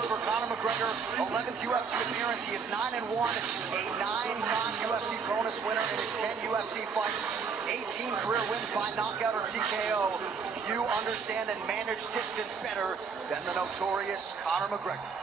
status for Conor McGregor. 11th UFC appearance. He is 9-1, a 9-time UFC bonus winner in his 10 UFC fights. 18 career wins by knockout or TKO. Few understand and manage distance better than the notorious Conor McGregor.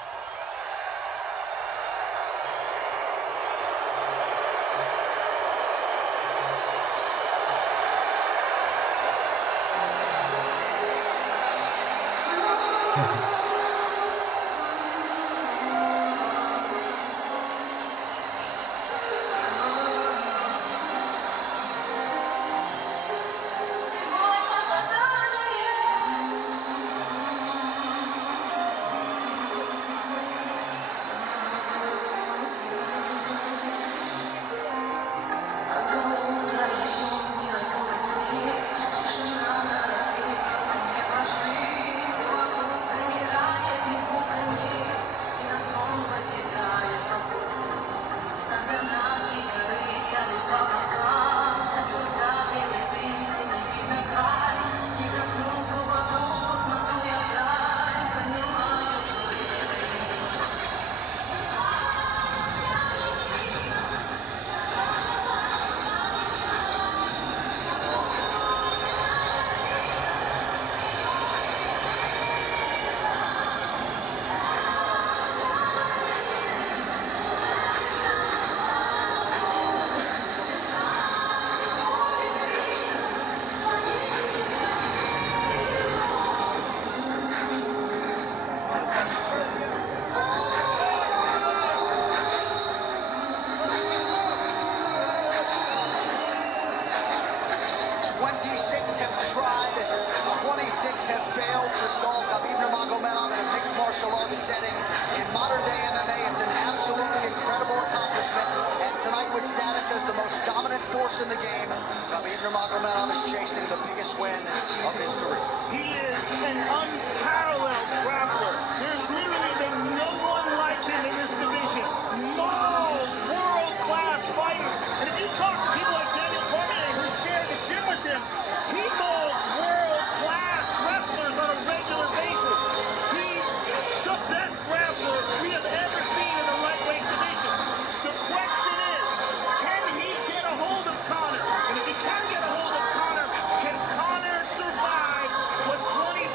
Have failed to solve Khabib Nurmagomedov in a mixed martial arts setting. In modern-day MMA, it's an absolutely incredible accomplishment. And tonight, with status as the most dominant force in the game, Khabib Nurmagomedov is chasing the biggest win of his career. He is an unparalleled grappler. There's literally been no one like him in this division. Mauls world-class fighter. And if you talk to people like Daniel Cormier, who shared the gym with him, he mauls world-class wrestlers on a regular basis. He's the best grappler we have ever seen in the lightweight division. The question is, can he get a hold of Conor? And if he can get a hold of Conor, can Conor survive what 26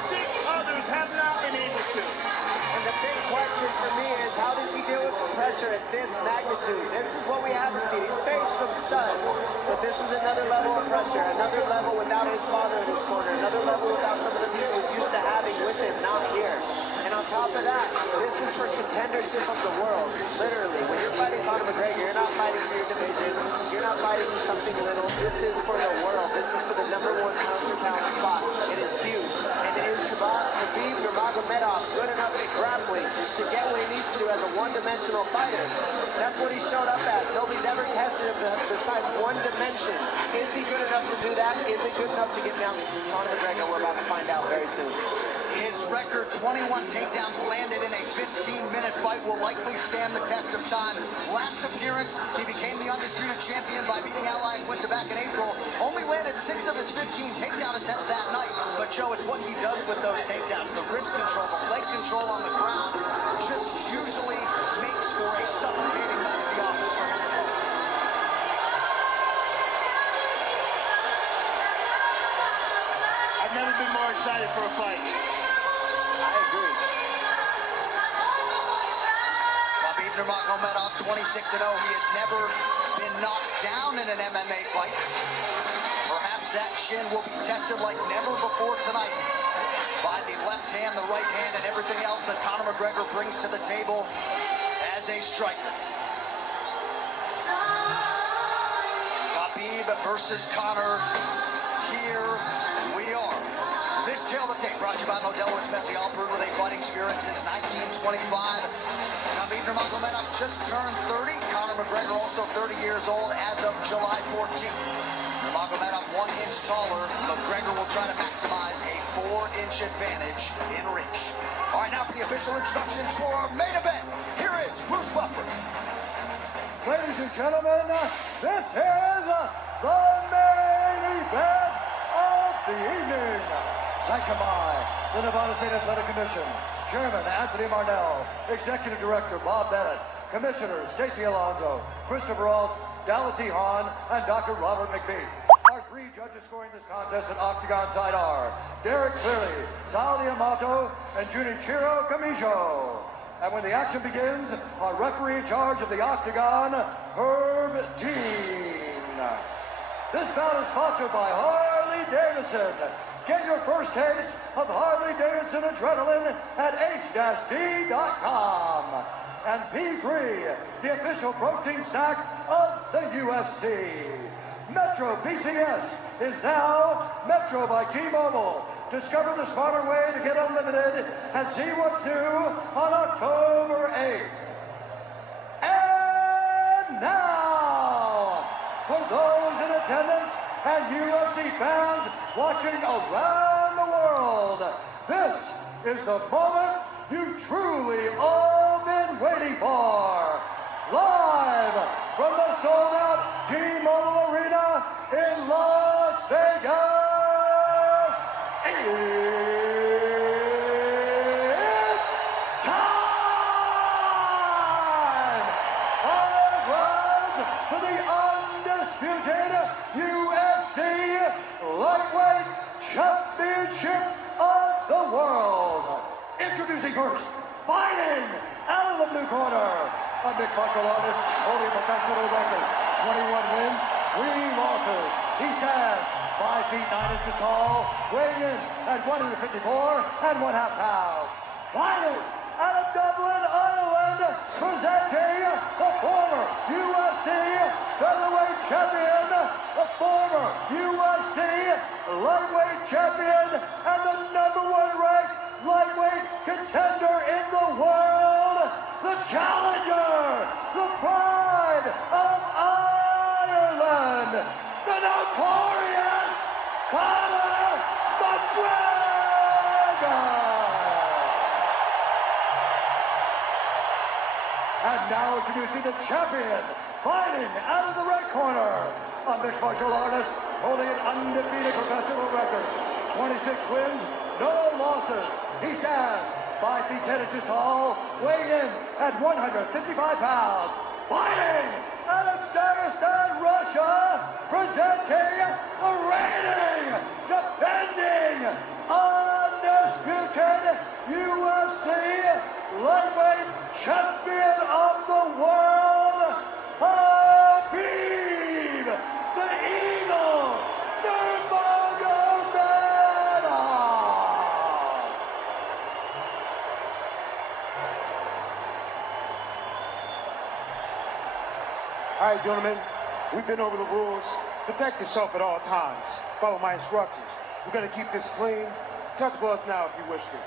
others have not been able to? And the big question for me is, how does he deal with the pressure at this magnitude? This is what we haven't seen. He's faced some studs, but this is another level of pressure, another level without his father in his corner, another level without some of the people he's used to having with him, not here. And on top of that, this is for contendership of the world. Literally, when you're fighting Conor McGregor, you're not fighting for your division, you're not fighting for something little. This is for the world. This is for the #1 pound-for-pound spot. It is huge. And is Khabib Nurmagomedov good enough at grappling to get what he needs to as a one-dimensional fighter? That's what he showed up as. Nobody's ever tested him besides one dimension. Is he good enough to do that? Is he good enough to get down to Conor McGregor? We're about to find out very soon. His record, 21 takedowns landed in a 15-minute fight, will likely stand the test of time. Last appearance, he became the undisputed champion by beating Al Iaquinta back in April. Only landed 6 of his 15 takedown attempts that night. But Joe, it's what he does with those takedowns. The wrist control, the leg control on the ground, just usually makes for a suffocating night at the office for his opponent. I've never been more excited for a fight. I agree. Khabib Nurmagomedov, 26-0. He has never been knocked down in an MMA fight. Perhaps that chin will be tested like never before tonight by the left hand, the right hand, and everything else that Conor McGregor brings to the table as a striker. Khabib versus Conor. Here we are. This Tale of the Tape brought to you by Modelo Especial, brewed with a fighting spirit since 1925. Khabib Nurmagomedov just turned 30. Conor McGregor also 30 years old as of July 14th. Nurmagomedov 1 inch taller. McGregor will try to maximize a 4-inch advantage in reach. All right, now for the official introductions for our main event. Here is Bruce Buffer. Ladies and gentlemen, this is the main event of the evening. Sanctioned by the Nevada State Athletic Commission, Chairman Anthony Marnell, Executive Director Bob Bennett, Commissioners Stacey Alonso, Christopher Alt, Dallas E. Hahn, and Dr. Robert McBeef. Our 3 judges scoring this contest at Octagon side are Derek Cleary, Sal D'Amato, and Junichiro Kamijo. And when the action begins, our referee in charge of the Octagon, Herb Dean. This bout is sponsored by Harley Davidson. Get your first taste of Harley Davidson adrenaline at h-d.com. And P3, the official protein snack of the UFC. Metro PCS is now Metro by T-Mobile. Discover the smarter way to get unlimited and see what's new on October 8th. And now, for those in attendance and UFC fans watching around the world, this is the moment you've truly all been waiting for. Live from the sold-out T-Mobile Arena in Las Vegas, it's time! All rise for the undisputed UFC Lightweight Championship of the World. Introducing first, fighting out of the blue corner, a mixed martial artist holding a professional record, 21 wins, 3 losses. He stands 5 feet 9 inches tall, weighing in at 154.5 pounds. Fighting out of Dublin, Ireland, presenting the former UFC featherweight champion, the former UFC lightweight champion, and the #1 ranked lightweight contender in the world, the challenger, the pride of Ireland, the notorious Conor McGregor. And now introducing the champion, fighting out of the red corner, a mixed martial artist holding an undefeated professional record, 26 wins, no losses. He stands 5 feet 10 inches tall, weighing in at 155 pounds. Fighting out of Dagestan, Russia, presenting the reigning, defending, undisputed UFC lightweight champion of the world, Khabib, the Eagle, Nurmagomedov. All right, gentlemen, we've been over the rules. Protect yourself at all times. Follow my instructions. We're going to keep this clean. Touch gloves now if you wish to.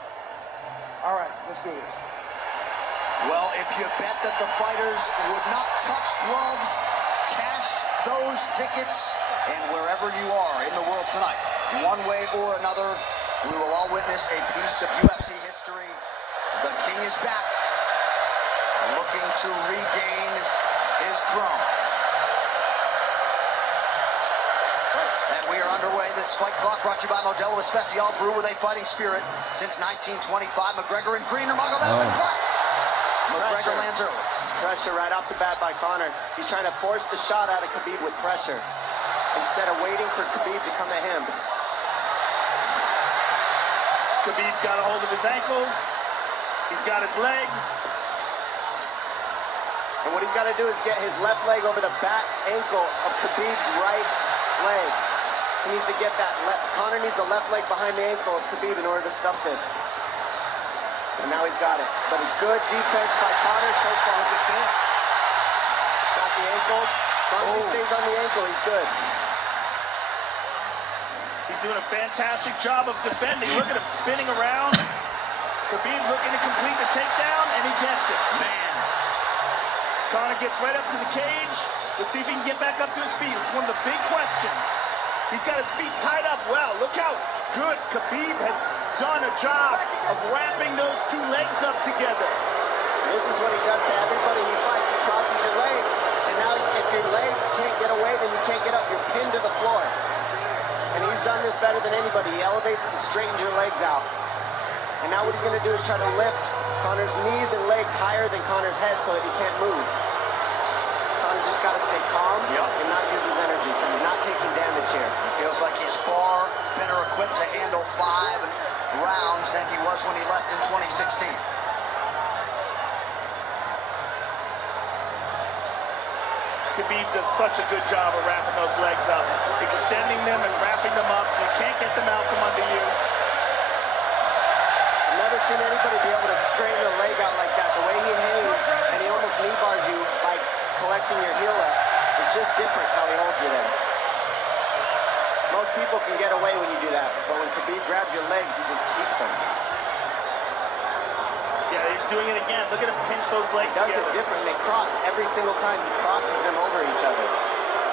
All right, let's do this. Well, if you bet that the fighters would not touch gloves, cash those tickets, and wherever you are in the world tonight, one way or another, we will all witness a piece of UFC history. The King is back, looking to regain his throne. And we are underway. This fight clock brought to you by Modelo Especial, brew with a fighting spirit since 1925. McGregor in green, Nurmagomedov in black. McGregor lands early. Pressure right off the bat by Conor. He's trying to force the shot out of Khabib with pressure instead of waiting for Khabib to come at him. Khabib got a hold of his ankles. He's got his leg. And what he's got to do is get his left leg over the back ankle of Khabib's right leg. He needs to get that Conor needs the left leg behind the ankle of Khabib in order to stuff this. And now he's got it. But a good defense by Conor so far. Defense. Got the ankles. As long as he stays on the ankle, he's good. He's doing a fantastic job of defending. Look at him spinning around. Khabib looking to complete the takedown, and he gets it. Man. Conor gets right up to the cage. Let's see if he can get back up to his feet. It's one of the big questions. He's got his feet tied up well. Look how good Khabib has done a job of wrapping those two legs up together. This is what he does to everybody he fights. He crosses your legs, and now if your legs can't get away, then you can't get up. You're pinned to the floor. And he's done this better than anybody. He elevates and straightens your legs out. And now what he's going to do is try to lift Conor's knees and legs higher than Conor's head so that he can't move. Conor's just got to stay calm and not use his energy because he's not taking damage here. It feels like he's far better equipped to handle 5 rounds than he was when he left in 2016. Khabib does such a good job of wrapping those legs up, extending them and wrapping them up so you can't get them out from under you. I've never seen anybody be able to straighten a leg out like that. The way he hangs and he almost knee bars you by collecting your heel up. It's just different how he holds you there. Most people can get away when you do that, but when Khabib grabs your legs, he just keeps them. Yeah, he's doing it again. Look at him pinch those legs He does together. it different. They cross every single time. He crosses them over each other.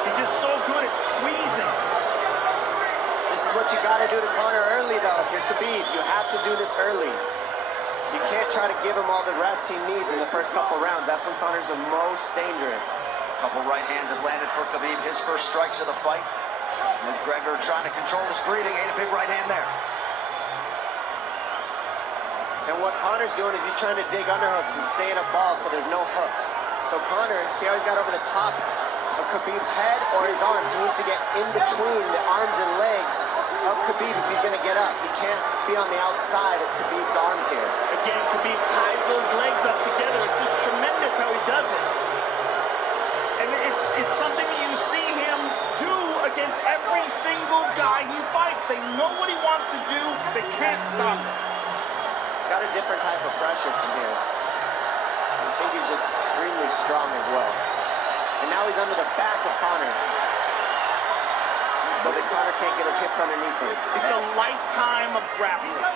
He's just so good at squeezing. This is what you got to do to Conor early, though. If you're Khabib, you have to do this early. You can't try to give him all the rest he needs in the first couple rounds. That's when Conor's the most dangerous. Couple right hands have landed for Khabib. His first strikes of the fight. McGregor trying to control his breathing. Ate a big right hand there. And what Conor's doing is he's trying to dig underhooks and stay in a ball so there's no hooks. So Conor, see how he's got over the top of Khabib's head or his arms? He needs to get in between the arms and legs of Khabib if he's going to get up. He can't be on the outside of Khabib's arms here. Again, Khabib ties those legs up together. It's just tremendous how he does it. And it's something that you see him do against every single guy he fights. They know what he wants to do. They can't stop him. He's got a different type of pressure from here. I think he's just extremely strong as well. And now he's under the back of Conor. So that Conor can't get his hips underneath him. It's a lifetime of grappling.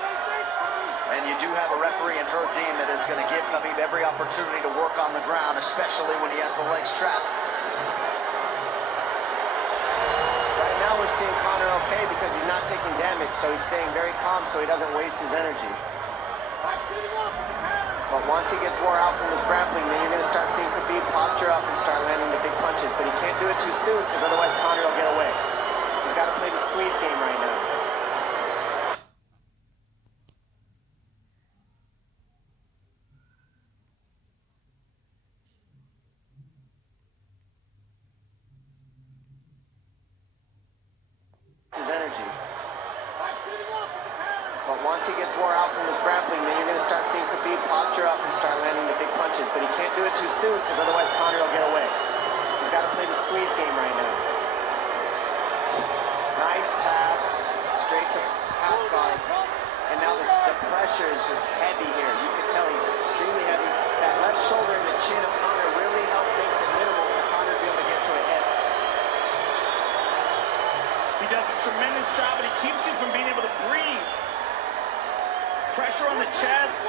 And you do have a referee in Herb Dean that is going to give Khabib every opportunity to work on the ground, especially when he has the legs trapped. Right now we're seeing Conor okay because he's not taking damage, so he's staying very calm so he doesn't waste his energy. But once he gets wore out from this grappling, then you're going to start seeing Khabib posture up and start landing the big punches. But he can't do it too soon because otherwise Conor will get away. He's got to play the squeeze game right now. His energy. But once he gets wore out from this grappling, then you're going to start seeing Khabib posture up and start landing the big punches. But he can't do it too soon because otherwise Conor will get away. He's got to play the squeeze game right now. Nice pass, straight to half guard. And now the pressure is just heavy here. You can tell he's extremely heavy. That left shoulder and the chin of Conor really makes it minimal for Conor to be able to get to a hip. He does a tremendous job, and he keeps you from being able to breathe. Pressure on the chest,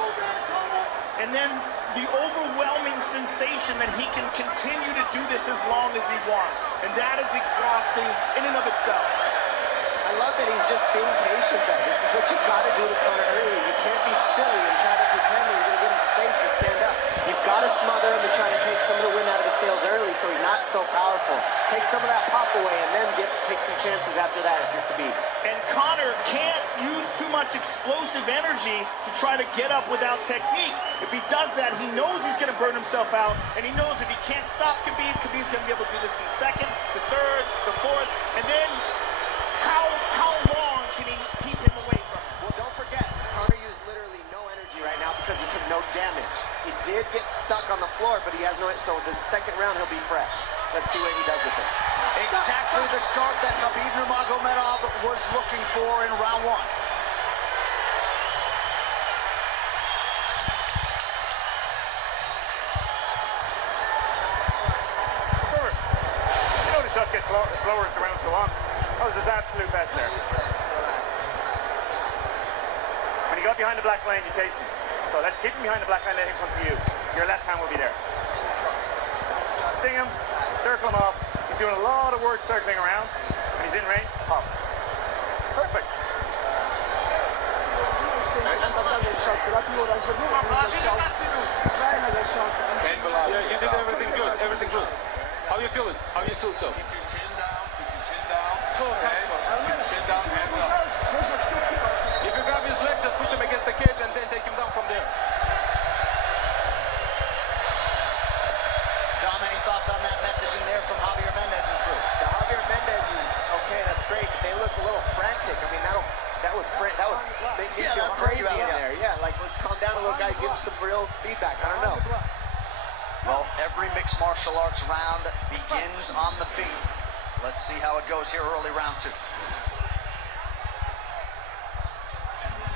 and then the overwhelming sensation that he can continue to do this as long as he wants. And that is exhausting in and of itself. I love that he's just being patient, though. This is what you got to do to Conor early. You can't be silly and try to pretend that you're going to give him space to stand up. You've got to smother him and try to take some of the wind out of his sails early so he's not so powerful. Take some of that pop away and then take some chances after that if you're Khabib. And Conor can't use too much explosive energy to try to get up without technique. If he does that, he knows he's going to burn himself out, and he knows if he can't stop Khabib, Khabib's going to be able to do this in the second, the third, the fourth, and then how long can he keep him away from him? Well, don't forget, Conor used literally no energy right now because he took no damage. He did get stuck on the floor, but he has no, so this second round he'll be fresh. Let's see what he does with it. Exactly the start that Khabib Nurmagomedov was looking for in round 1. You know the shots get slower as the rounds go on. That was his absolute best there. When he got behind the black line, you chased him. So let's keep him behind the black line, let him come to you. Your left hand will be there. Sting him, circle him off. He's doing a lot of work circling around. When he's in range, pop. Perfect. Yeah, you did everything good, everything good. How you feeling? How you feel so? Keep your chin down, okay? Keep your chin down, hands up. If you grab his leg, just push him against the cage and then mixed martial arts round begins on the feet. Let's see how it goes here early round 2.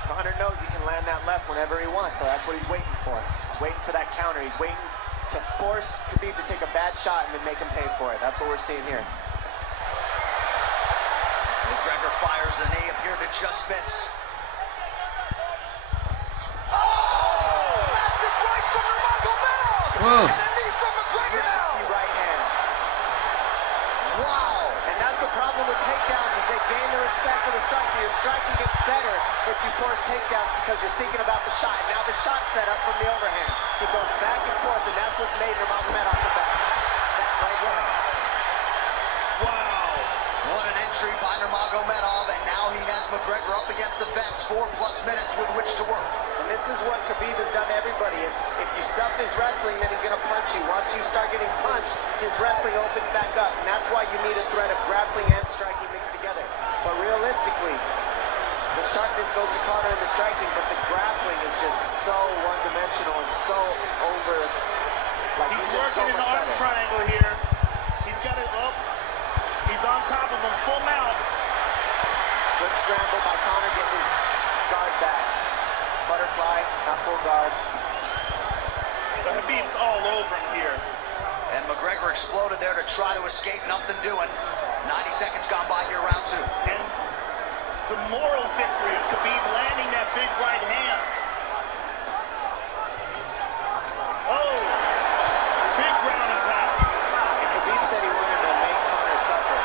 Conor knows he can land that left whenever he wants, so that's what he's waiting for. He's waiting for that counter. He's waiting to force Khabib to take a bad shot and then make him pay for it. That's what we're seeing here. McGregor fires the knee, appeared to just miss. Oh! Massive right from Nurmagomedov! Whoa. And a knee from McGregor now! Nasty right hand. Wow! And that's the problem with takedowns, is they gain the respect for the striker. Your striking gets better if you force takedowns because you're thinking about the shot. And now the shot set up from the overhand. He goes back and forth, and that's what's made Nurmagomedov the best. That right there. Wow. What an entry by Nurmagomedov, and now he has McGregor up against the fence. 4+ minutes with which to work. And this is what Khabib has done to everybody. If you stuff his wrestling, then he's going to punch you. Once you start getting punched, his wrestling opens back up. And that's why you need a threat of grappling and striking mixed together. But realistically, the sharpness goes to Conor in the striking, but the grappling is just so one-dimensional and so over. Like He's just so working an much arm better. triangle here. He's got it up. He's on top of him, full mount. Good scramble by Conor, getting his guard back. Butterfly, not full guard. But Khabib's all over him here. And McGregor exploded there to try to escape, nothing doing. 90 seconds gone by here, round 2. And the moral victory of Khabib landing that big right hand. Oh, big ground and pound. And Khabib said he wanted to make Conor suffer.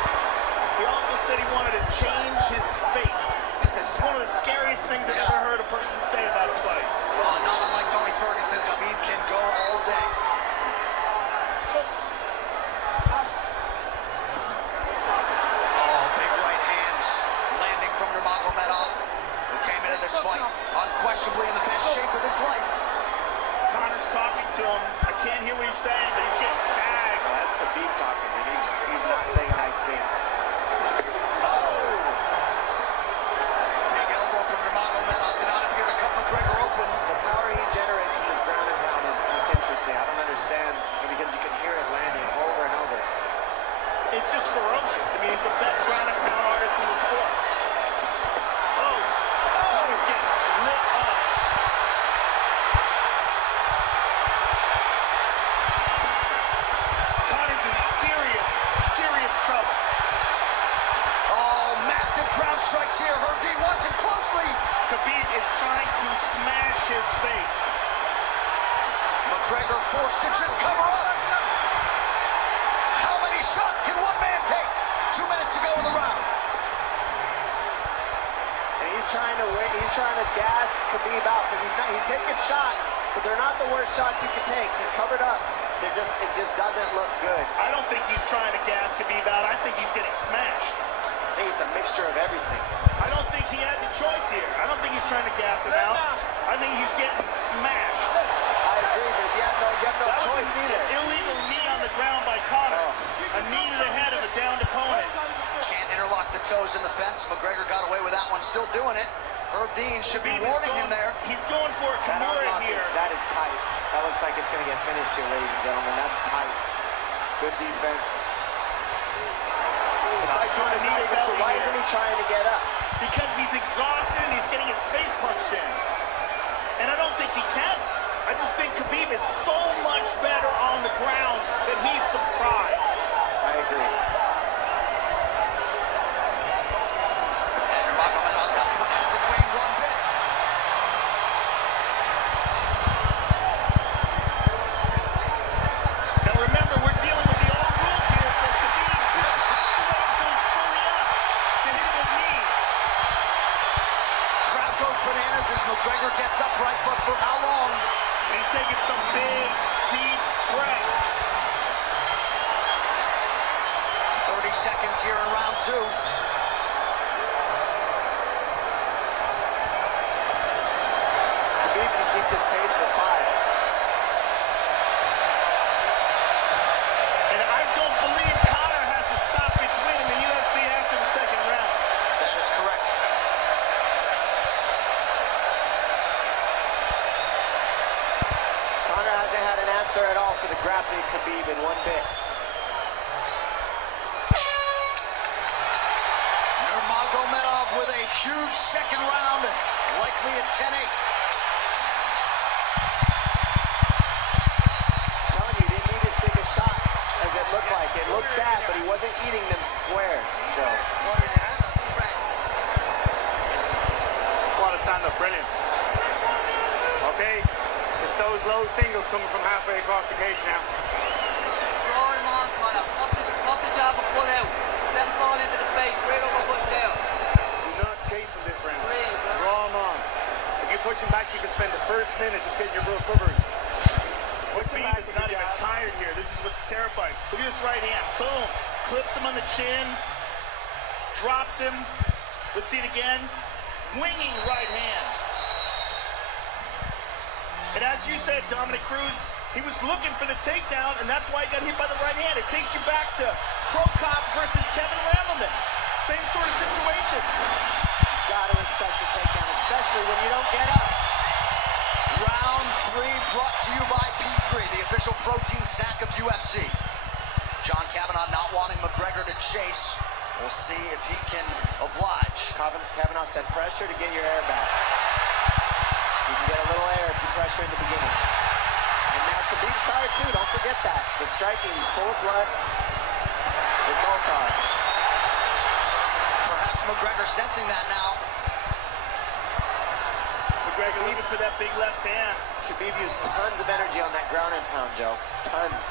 He also said he wanted to change his face. It's one of the scariest things I've ever heard a person say about a fight. Well, not unlike Tony Ferguson, Khabib can go all day. Oh, big right hands landing from Nurmagomedov, who came into this fight unquestionably in the best shape of his life. Conor's talking to him. I can't hear what he's saying, but he's getting tagged. Well, that's Khabib talking, and he's not saying nice things. Oh! Big elbow from Nurmagomedov did not appear to cut McGregor open. The power he generates from his ground and pound is just interesting. I don't understand, because you can hear it landing over and over. It's just ferocious. I mean, he's the best ground and pound artist in the sport. Oh, Conor's getting lit up. Conor's in serious, serious trouble. Oh, massive ground strikes here. Herb D watching closely. Khabib is trying to smash his face. McGregor forced to just cover up. How many shots can one man take? 2 minutes to go in the round. And he's trying to gas Khabib out, because he's taking shots, but they're not the worst shots he can take. He's covered up. It just doesn't look good. I don't think he's trying to gas Khabib out. I think he's getting smashed. I think it's a mixture of everything. I don't think he has a choice here. I don't think he's trying to gas him out. I think he's getting smashed. I agree, but you have no That was choice either. an illegal knee on the ground by Conor. A knee to the head of a downed opponent. Can't interlock the toes in the fence. McGregor got away with that one, still doing it. Herb Dean should be warning him there. He's going for a That Kimura unlock here. that is tight. That looks like it's going to get finished here, ladies and gentlemen. That's tight. Good defense. It's like Conor's not even sure. Why isn't he trying to get up? Because he's exhausted and he's getting his face punched in. And I don't think he can. I just think Khabib is so much better on the ground that he's surprised. I agree. And Nurmagomedov's output hasn't waned one bit. Now remember, we're dealing with the old rules here. huge second round, likely a 10-8. Telling you, he didn't need as big of shots as it looked like. It looked bad, but he wasn't eating them square, Joe. What a stand-up, brilliant. Okay, it's those low singles coming from halfway across the cage now. Draw him on, Conor. Pop the jab and pull out. Let him fall into the space. Straight over, push down. Do not chase him this round. Draw him on. If you push him back, you can spend the first minute just getting your recovery. Khabib is not even tired here. This is what's terrifying. Look at this right hand. Boom. Clips him on the chin. Drops him. Let's see it again. Winging right hand. And as you said, Dominic Cruz, he was looking for the takedown, and that's why he got hit by the right hand. It takes you back to Pro Cop versus Kevin Randleman. Same sort of situation. Gotta respect the takedown, especially when you don't get up. Round 3 brought to you by P3, the official protein snack of UFC. John Kavanagh not wanting McGregor to chase. We'll see if he can oblige. Kavanagh said pressure to get your air back. You can get a little air if you pressure in the beginning. And now Khabib's tired too, don't forget that. The striking, he's full of blood. They both are. Perhaps McGregor sensing that now. McGregor leaving for that big left hand. Khabib used tons of energy on that ground and pound, Joe. Tons.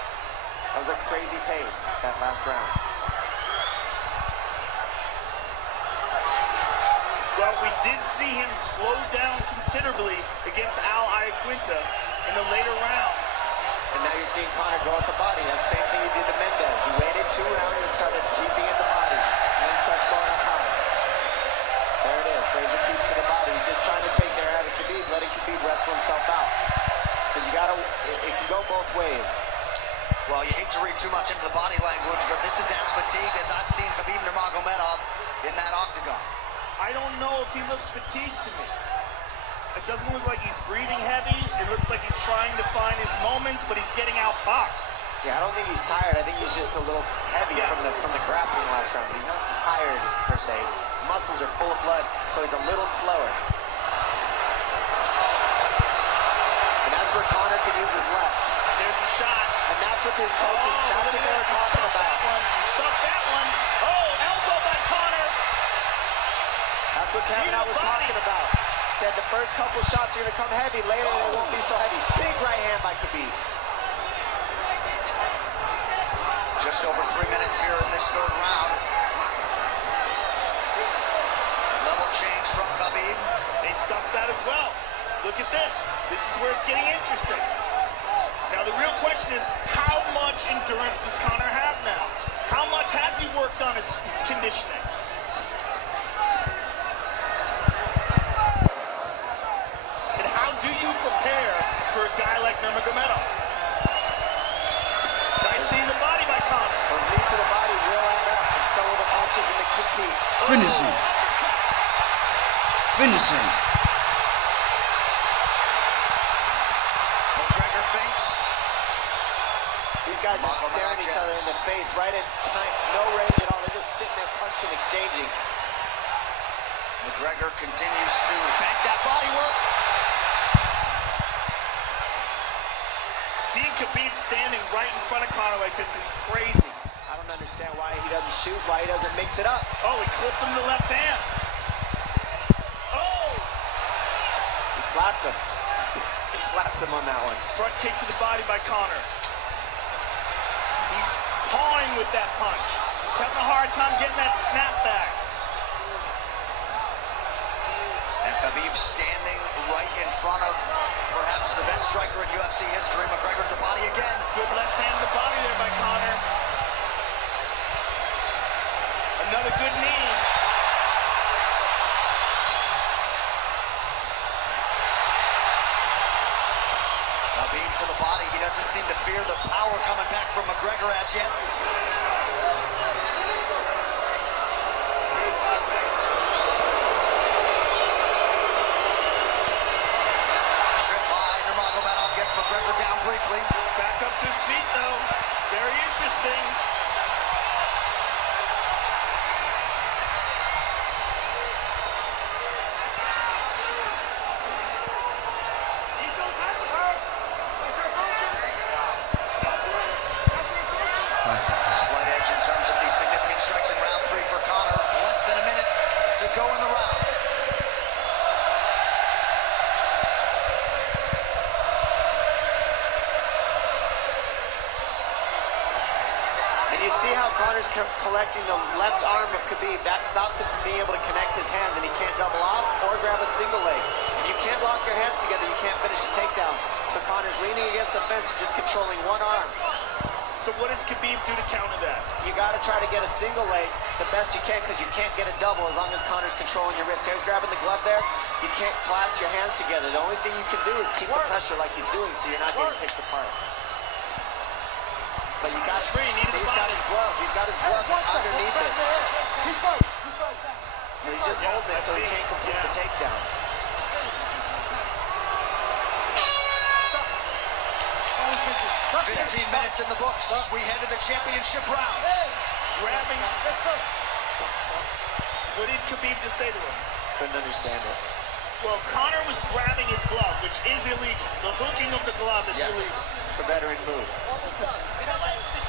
That was a crazy pace, that last round. Well, we did see him slow down considerably against Al Iaquinta in the later rounds. And now you're seeing Conor go at the body. That's the same thing he did to Mendez. He waited 2 rounds and started teeping at the body. And then starts going up high. There it is. There's a teep to the body. He's just trying to take their out of Khabib, letting Khabib wrestle himself out. Because you gotta, it can go both ways. Well, you hate to read too much into the body language, but this is as fatigued as I've seen Khabib Nurmagomedov in that octagon. I don't know if he looks fatigued to me. It doesn't look like he's breathing heavy. It looks like he's trying to find his moments, but he's getting outboxed. Yeah, I don't think he's tired. I think he's just a little heavy from the grappling last round, but he's not tired per se. His muscles are full of blood, so he's a little slower. And that's where Conor can use his left. There's the shot. And that's what his coaches, that's what they were talking about. He stuffed that one. Oh, elbow by Conor. That's what Kavanagh was talking about. Said the first couple shots are going to come heavy. Later, they won't be so heavy. Big right hand by Khabib. Just over 3 minutes here in this 3rd round. Level change from Khabib. They stuffed that as well. Look at this. This is where it's getting interesting. Now, the real question is, how much endurance does Conor have now? How much has he worked on his conditioning? And how do you prepare for a guy like Nurmagomedov? Nice seeing the body by Conor. Those knees to the body will add up, and so will the punches and the kick teeps. Finish him. Finish him. McGregor feints. These guys are staring each other in the face, right at time, no range at all. They're just sitting there punching, exchanging. McGregor continues to bank that body work. Seeing Khabib standing right in front of Conor like this is crazy. I don't understand why he doesn't shoot, why he doesn't mix it up. Oh, he clipped him the left hand. Oh! He slapped him. He slapped him on that one. Front kick to the body by Conor. He's pawing with that punch. Having a hard time getting that snap back. And Khabib standing right in front of perhaps the best striker in UFC history. McGregor to the body again. Good left hand to the body there by Conor. Another good knee. Khabib to the body. He doesn't seem to fear the power coming back from McGregor as yet. McGregor down briefly. Back up to his feet, though. Very interesting. collecting the left arm of Khabib. That stops him from being able to connect his hands, and he can't double off or grab a single leg. If you can't lock your hands together, you can't finish the takedown. So Conor's leaning against the fence and just controlling one arm. So what does Khabib do to counter that? You got to try to get a single leg the best you can, because you can't get a double as long as Conor's controlling your wrist. Here's grabbing the glove there. You can't clasp your hands together. The only thing you can do is keep the pressure like he's doing, so you're not getting picked apart. But you got see, he's got his glove. He's got his glove underneath it. And he's just holding it so he can't complete the takedown. Yeah. 15 minutes in the books. We head to the championship rounds. Grabbing. What did Khabib just say to him? Couldn't understand it. Well, Conor was grabbing his glove, which is illegal. The hooking of the glove is illegal. It's a veteran move.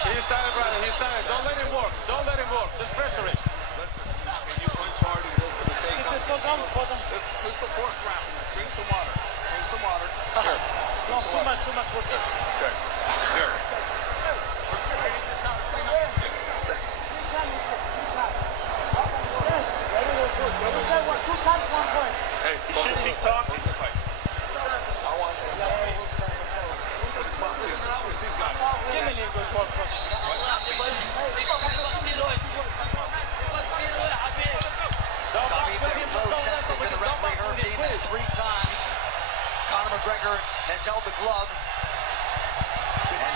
He's tired, brother. He's tired. Don't let him work. Don't let him work. Just pressure it. Can you punch hard and go for the takedown? This is the fourth round. Drink some water. Drink some water. Sure. No, too much work. Okay. Here. Hey, he shouldn't be talking. Protested with the referee Herb Dean 3 times. Conor McGregor has held the glove.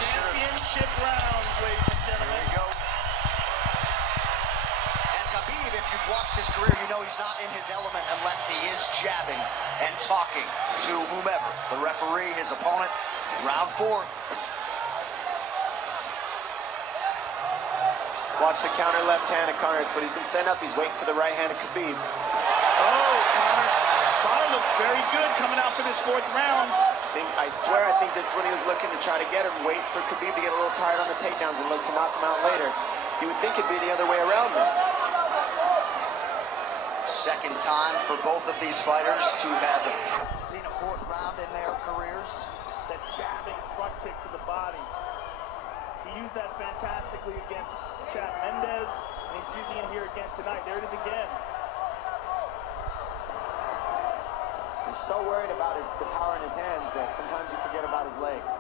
Championship rounds, ladies and gentlemen. There we go. And Khabib, if you've watched his career, you know he's not in his element unless he is jabbing and talking to whomever. The referee, his opponent, round 4. Watch the counter left hand of Conor. It's what he's been setting up. He's waiting for the right hand of Khabib. Oh, Conor looks very good coming out for this 4th round. I swear, I think this is when he was looking to try to get him, wait for Khabib to get a little tired on the takedowns and look to knock him out later. You would think it'd be the other way around though. Second time for both of these fighters to have seen a 4th round in their careers. That jabbing front kick to the body. He used that fantastically against Chad Mendes, and he's using it here again tonight. There it is again. You're so worried about the power in his hands that sometimes you forget about his legs.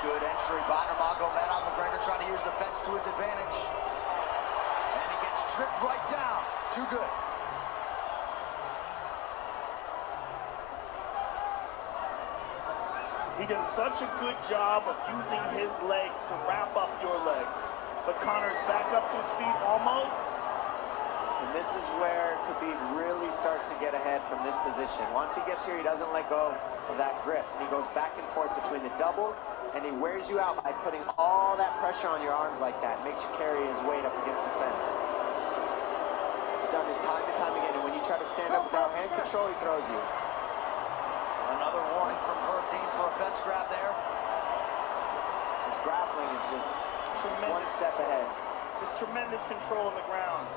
Good entry by Nurmagomedov. McGregor trying to use the fence to his advantage. And he gets tripped right down. Too good. He does such a good job of using his legs to wrap up your legs. But Conor's back up to his feet almost. And this is where Khabib really starts to get ahead from this position. Once he gets here, he doesn't let go of that grip. And he goes back and forth between the double, and he wears you out by putting all that pressure on your arms like that. Makes you carry his weight up against the fence. He's done this time and time again. And when you try to stand up without hand control, he throws you. Another warning from Herb Dean for a fence grab there. His grappling is just one step ahead. Just tremendous control on the ground.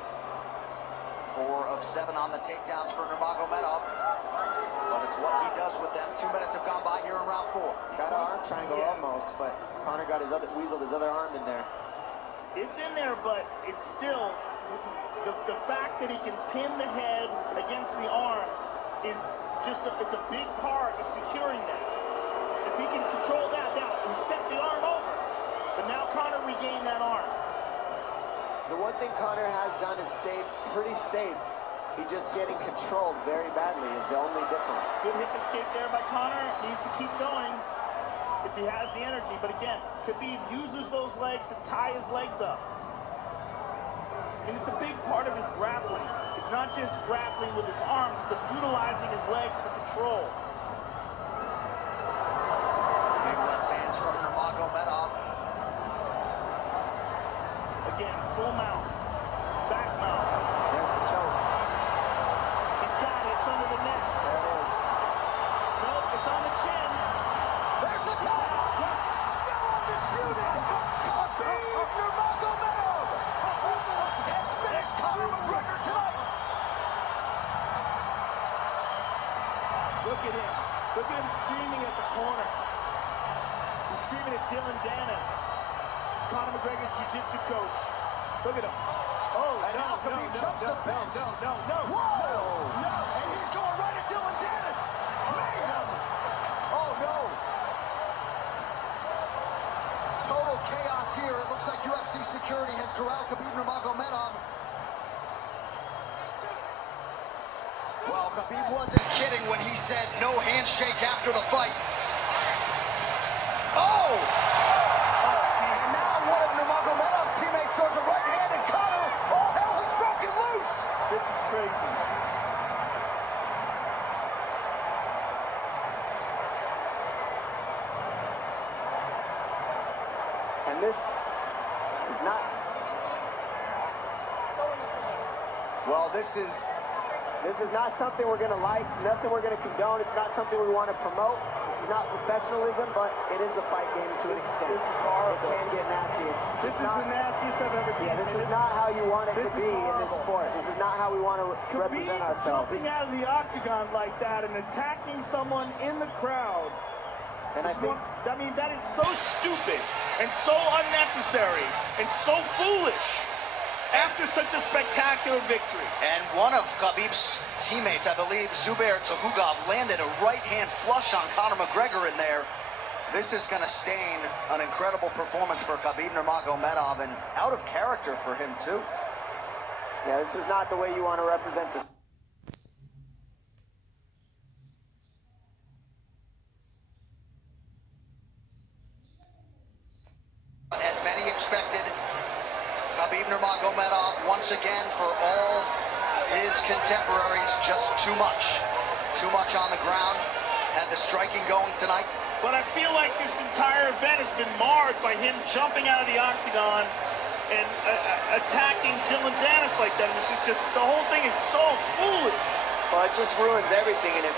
4 of 7 on the takedowns for Nurmagomedov. But it's what he does with them. 2 minutes have gone by here in round 4. Got an arm triangle almost, but Conor got weaseled his other arm in there. It's in there, but it's still the fact that he can pin the head against the arm is just it's a big part of securing that. If he can control that, now he stepped the arm over, but now Conor regained that arm. The one thing Conor has done is stay pretty safe. He's just getting controlled very badly is the only difference. Good hip escape there by Conor. Needs to keep going if he has the energy. But again, Khabib uses those legs to tie his legs up. And it's a big part of his grappling. It's not just grappling with his arms, but utilizing his legs for control. Big left hands from Nurmagomedov. Again, full mount, back mount. There's the choke. He's got it. It's under the neck. There it is. Nope, it's on the chin. There's the tap. Still undisputed. Khabib Nurmagomedov. Look at him. Look at him screaming at the corner. He's screaming at Dylan Dennis, Conor McGregor's jiu-jitsu coach. Look at him. Oh, and now Khabib jumps the fence. No. And he's going right at Dylan Dennis. Mayhem. Oh, no. Total chaos here. It looks like UFC security has corralled Khabib Nurmagomedov. Well, Khabib wasn't kidding when he said no handshake after the fight. Oh! And now one of Nurmagomedov's teammates throws a right hand at Conor. Oh, hell, he's broken loose! This is crazy. And this is not... Well, this is not something we're going to like, nothing we're going to condone. It's not something we want to promote. This is not professionalism, but it is the fight game to an extent. This is horrible. It can get nasty. This is the nastiest I've ever seen. Yeah, this is not how you want it to be in this sport. This is not how we want to represent ourselves. Jumping out of the octagon like that and attacking someone in the crowd. And I mean, that is so stupid and so unnecessary and so foolish after such a spectacular victory. And one of Khabib's teammates, I believe, Zubair Tuhugov, landed a right-hand flush on Conor McGregor in there. This is going to stain an incredible performance for Khabib Nurmagomedov, and out of character for him, too. Yeah, this is not the way you want to represent this. As many expected, Khabib Nurmagomedov, once again, for all his contemporaries, just too much. Too much on the ground. Had the striking going tonight. But I feel like this entire event has been marred by him jumping out of the octagon and attacking Dylan Dennis like that. It's just the whole thing is so foolish. Well, it just ruins everything in it.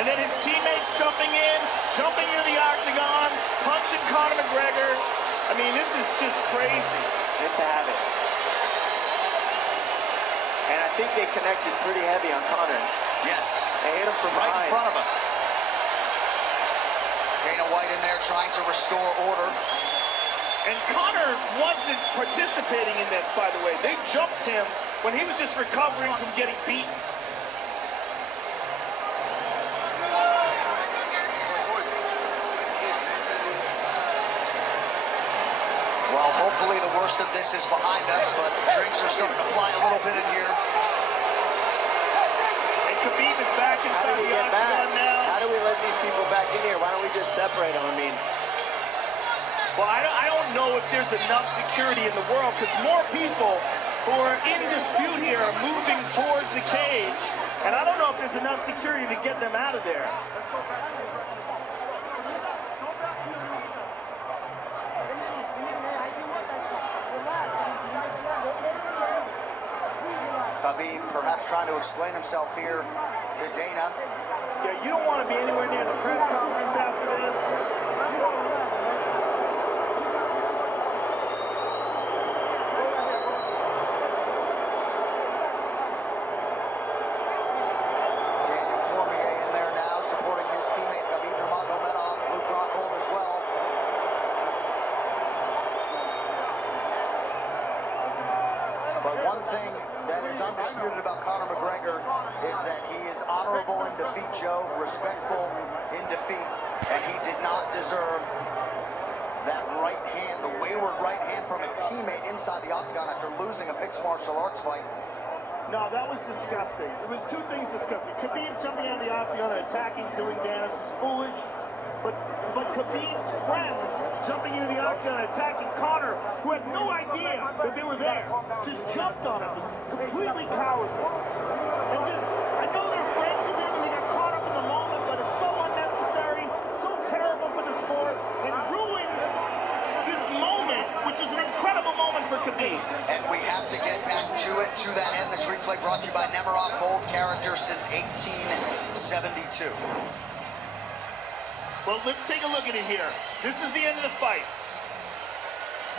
And then his teammates jumping into the octagon, punching Conor McGregor. I mean, this is just crazy. It's a habit. And I think they connected pretty heavy on Conor. Yes. They hit him from right behind. in front of us. Dana White in there trying to restore order. And Conor wasn't participating in this, by the way. They jumped him when he was just recovering from getting beaten. Well, hopefully the worst of this is behind us, but drinks are starting to fly a little bit in here. And Khabib is back inside the octagon now. How do we let these people back in here? Why don't we just separate them? I mean... Well, I don't know if there's enough security in the world, because more people who are in dispute here are moving towards the cage. And I don't know if there's enough security to get them out of there. Khabib perhaps trying to explain himself here to Dana. Yeah, you don't want to be anywhere near the press conference after this. Daniel Cormier in there now, supporting his teammate Khabib Nurmagomedov, Luke Rockhold as well. But one thing that is undisputed about Conor McGregor is that he is honorable in defeat, Joe, respectful in defeat, and he did not deserve that right hand, the wayward right hand from a teammate inside the octagon after losing a mixed martial arts fight. No, that was disgusting. It was two things disgusting. Khabib jumping out of the octagon and attacking Dylan Dennis was foolish. But Khabib's friends jumping into the octagon and attacking Conor, who had no idea that they were there, just jumped on him. It was completely cowardly. And I know they're friends with him and they got caught up in the moment, but it's so unnecessary, so terrible for the sport, and ruins this moment, which is an incredible moment for Khabib. And we have to get back to it, to that end. This replay brought to you by Nurmagomedov, bold character since 1872. Well, let's take a look at it here. This is the end of the fight.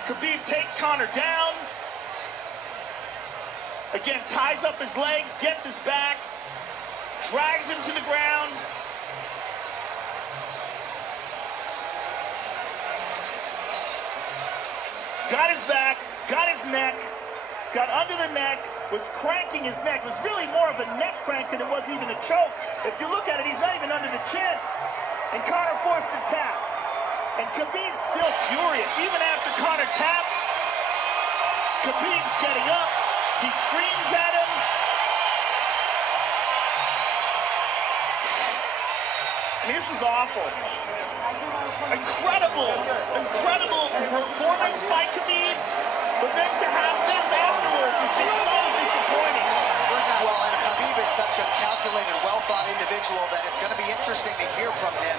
Khabib takes Conor down. Again, ties up his legs, gets his back. drags him to the ground. Got his back, got his neck, got under the neck, was cranking his neck. It was really more of a neck crank than it was even a choke. If you look at it, he's not even under the chin. And Conor forced a tap. And Khabib's still furious. Even after Conor taps, Khabib's getting up. He screams at him. I mean, this is awful. Incredible performance by Khabib. But then to have this afterwards is just so disappointing. Well, and Khabib is such a calculated, well-thought individual that it's going to be interesting to hear from him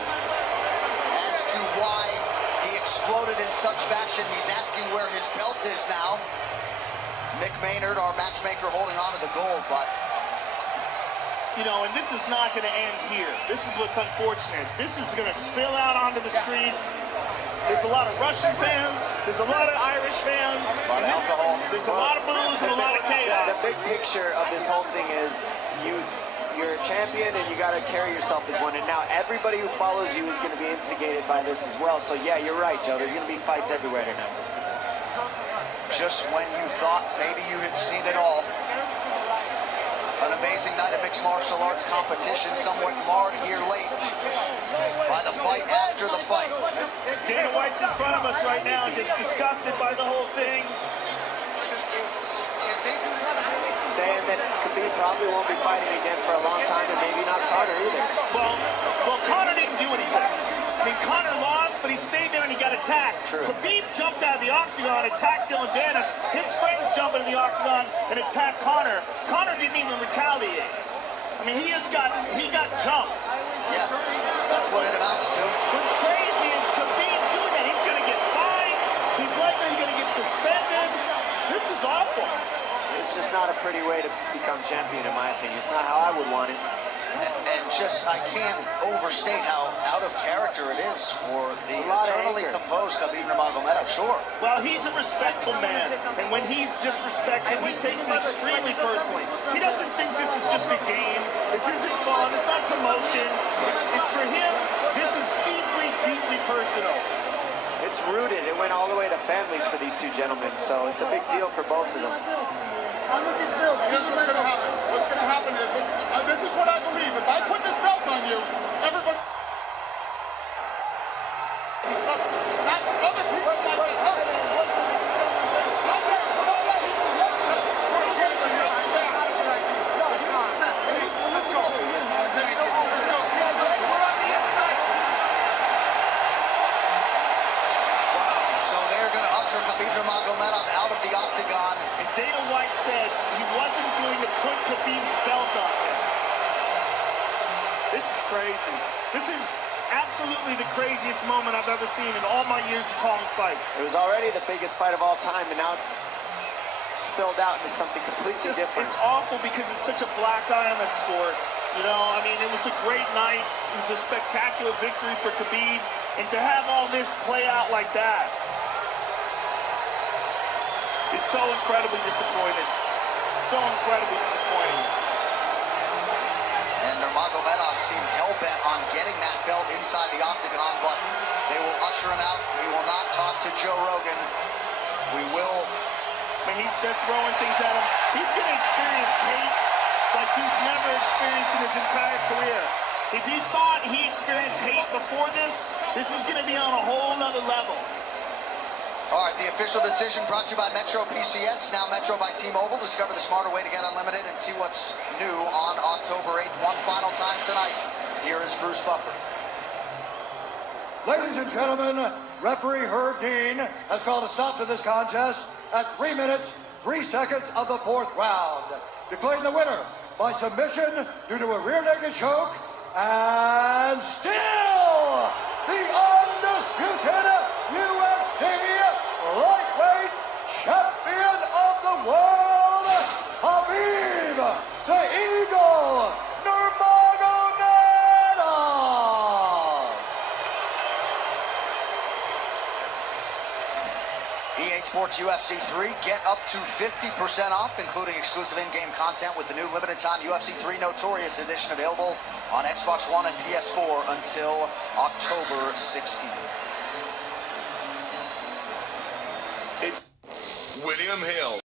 as to why he exploded in such fashion. He's asking where his belt is now. Mick Maynard, our matchmaker, holding on to the gold, but... You know, and this is not going to end here. This is what's unfortunate. This is going to spill out onto the streets. There's a lot of Russian fans. There's a lot of Irish fans. A lot of alcohol. There's a lot of booze and a lot of chaos. The big picture of this whole thing is you're a champion and you got to carry yourself as one. And now everybody who follows you is going to be instigated by this as well. So yeah, you're right, Joe. There's going to be fights everywhere tonight. Just when you thought maybe you had seen it all. An amazing night of mixed martial arts competition, somewhat marred here late by the fight after the fight. Dana White's in front of us right now, just disgusted by the whole thing. Saying that Khabib probably won't be fighting again for a long time, and maybe not Conor either. Well, Conor didn't do anything. I mean, Conor lost, but he stayed there and he got attacked. True. Khabib jumped out of the octagon, attacked Dylan Dennis. His friends jump into the octagon and attack Conor. Conor didn't even retaliate. I mean, he got jumped. Yeah, that's what it amounts to. What's crazy is Khabib doing that. He's going to get fined. He's likely going to get suspended. This is awful. It's just not a pretty way to become champion, in my opinion. It's not how I would want it. And just, I can't overstate how out of character it is for the eternally composed Khabib Nurmagomedov, sure. Well, he's a respectful man, and when he's disrespected, he takes it extremely personally. He doesn't think this is just a game. This isn't fun. It's not promotion. It's for him, this is deeply, deeply personal. It's rooted. It went all the way to families for these two gentlemen, so it's a big deal for both of them. Here's what's going to happen. What's going to happen is, this is what I believe. If I put this belt on you, everybody... Not other people might get hurt. So they're going to usher Khabib Nurmagomedov out of the octagon. And Dana White said he wasn't going to put Khabib's belt on him. This is crazy. This is absolutely the craziest moment I've ever seen in all my years of calling fights. It was already the biggest fight of all time, and now it's spilled out into something completely different. It's awful because it's such a black eye on the sport. You know, I mean, it was a great night. It was a spectacular victory for Khabib. And to have all this play out like that is so incredibly disappointing. So incredibly disappointing. And Nurmagomedov seemed hell-bent on getting that belt inside the octagon, but they will usher him out. He will not talk to Joe Rogan. We will... I mean, they're throwing things at him. He's going to experience hate like he's never experienced in his entire career. If he thought he experienced hate before this is going to be on a whole nother level. All right, the official decision brought to you by Metro PCS, now Metro by T-Mobile. Discover the smarter way to get unlimited and see what's new on October 8th. One final time tonight. Here is Bruce Buffer. Ladies and gentlemen, referee Herb Dean has called a stop to this contest at 3 minutes, 3 seconds of the 4th round. Declaring the winner by submission due to a rear naked choke, and still the undisputed UFC lightweight champion of the world, Khabib the Eagle Nurmagomedov. EA Sports UFC 3, get up to 50% off, including exclusive in-game content with the new limited-time UFC 3 Notorious Edition available on Xbox One and PS4 until October 16th. William Hill.